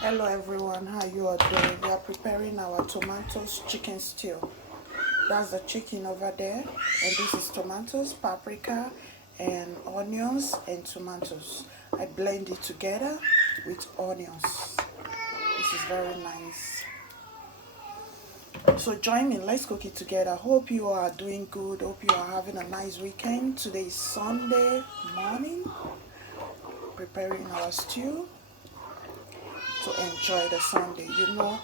Hello everyone, how you are doing? We are preparing our tomatoes chicken stew. That's the chicken over there, and this is tomatoes, paprika, and onions and tomatoes. I blend it together with onions. This is very nice. So join me, let's cook it together. Hope you are doing good. Hope you are having a nice weekend. Today is Sunday morning. Preparing our stew to enjoy the Sunday. You know,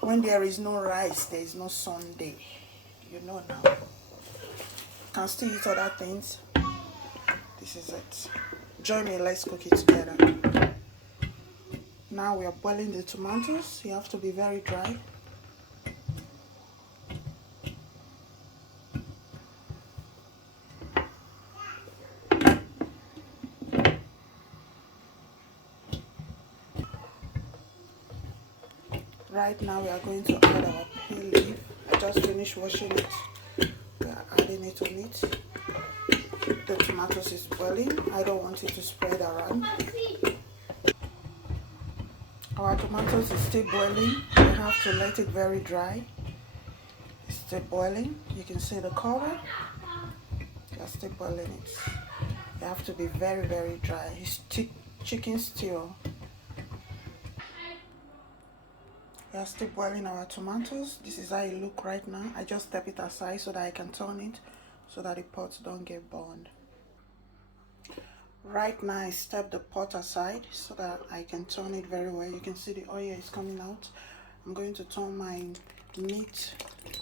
when there is no rice, there is no Sunday. You know now. Can still eat other things. This is it. Join me, let's cook it together. Now we are boiling the tomatoes. You have to be very dry. Right now we are going to add our bay leaf. I just finished washing it. We are adding it on it. The tomatoes is boiling. I don't want it to spread around. Our tomatoes is still boiling. We have to let it very dry. It's still boiling. You can see the color. You're still boiling it. You have to be very, very dry. It's chicken stew. We are still boiling our tomatoes. This is how it look right now. I just step it aside so that I can turn it so that the pots don't get burned. Right now I step the pot aside so that I can turn it very well. You can see the oil is coming out. I'm going to turn my meat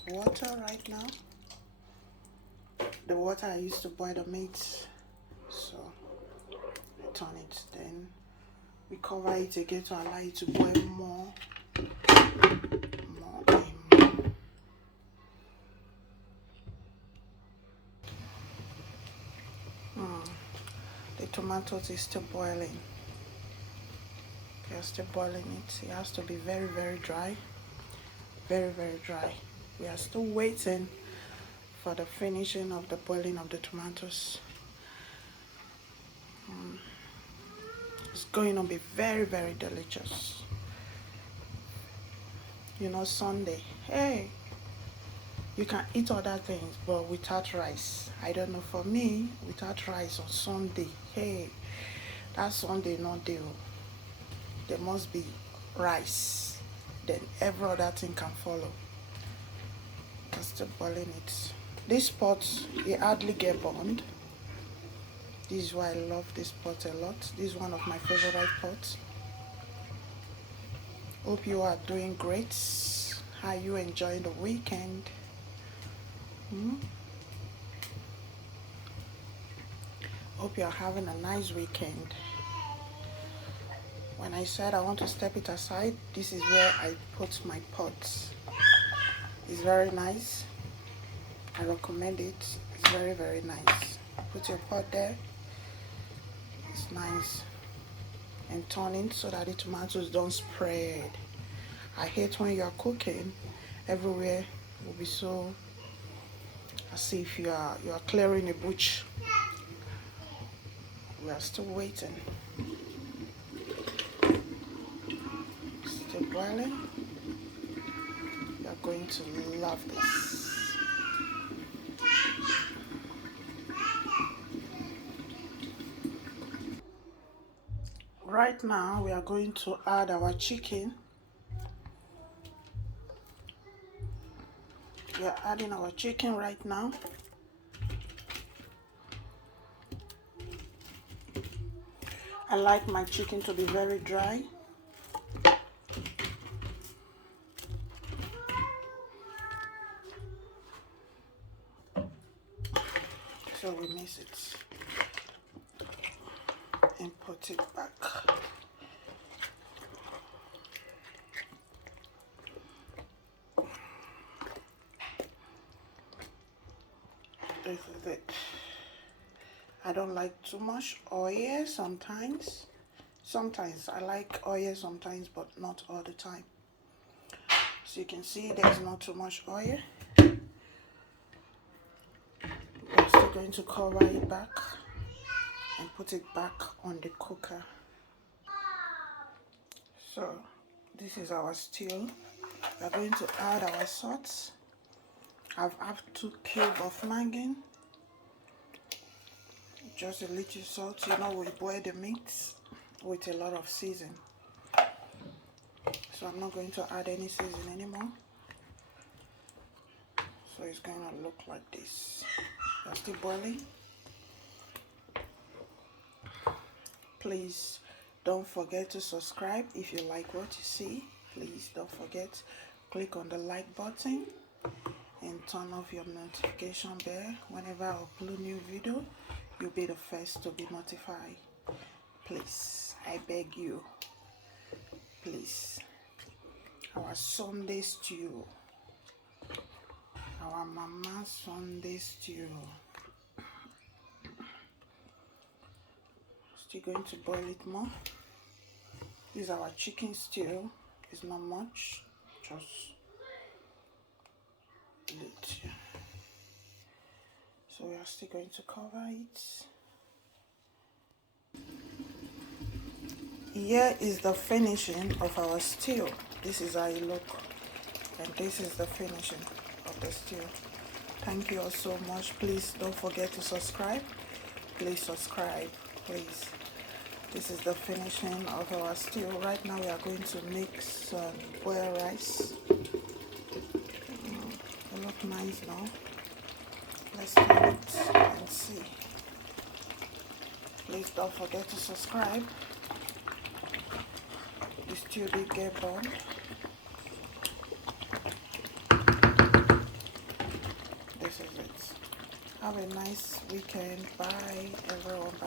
water right now. The water I used to boil the meat. So I turn it, then we cover it again to allow it to boil more. The tomatoes is still boiling. We are still boiling it. It has to be very, very dry. Very, very dry. We are still waiting for the finishing of the boiling of the tomatoes. It's going to be very, very delicious. You know, Sunday, hey, you can eat other things, but without rice. I don't know, for me, without rice on Sunday, hey, that Sunday not deal. There must be rice. Then every other thing can follow. I'm still boiling it. This pot, it hardly get burned. This is why I love this pot a lot. This is one of my favorite pots. Hope you are doing great. How you enjoying the weekend? Hope you are having a nice weekend. When I said I want to step it aside, this is where I put my pots. It's very nice. I recommend it. It's very, very nice. Put your pot there. It's nice. And turn it so that the tomatoes don't spread. I hate when you are cooking, everywhere will be so as if you are clearing a bush. We are still waiting. Still boiling. You are going to love this. Right now we are going to add our chicken. We are adding our chicken right now. I like my chicken to be very dry. So we mix it and put it back. This is it. I don't like too much oil sometimes. Sometimes I like oil sometimes, but not all the time. So you can see there's not too much oil. I'm still going to cover it back and put it back on the cooker. So this is our stew. We are going to add our salt. I've added 2 cubes of Maggi, just a little salt. You know, we boil the meat with a lot of season. So I'm not going to add any season anymore. So it's going to look like this. We're still boiling. Please don't forget to subscribe if you like what you see. Please don't forget, click on the like button and turn off your notification bell. Whenever I upload new video, you'll be the first to be notified. Please, I beg you, please. Our Sunday stew, our mama Sunday stew. Still going to boil it more. This is our chicken stew. It's not much, just a little. So we are still going to cover it. Here is the finishing of our stew. This is how it look, and this is the finishing of the stew. Thank you all so much. Please don't forget to subscribe. Please subscribe, please. This is the finishing of our stew. Right now we are going to mix boiled rice. It looks nice now. Let's do it and see. Please don't forget to subscribe. The stew did get done. This is it. Have a nice weekend. Bye everyone. Bye.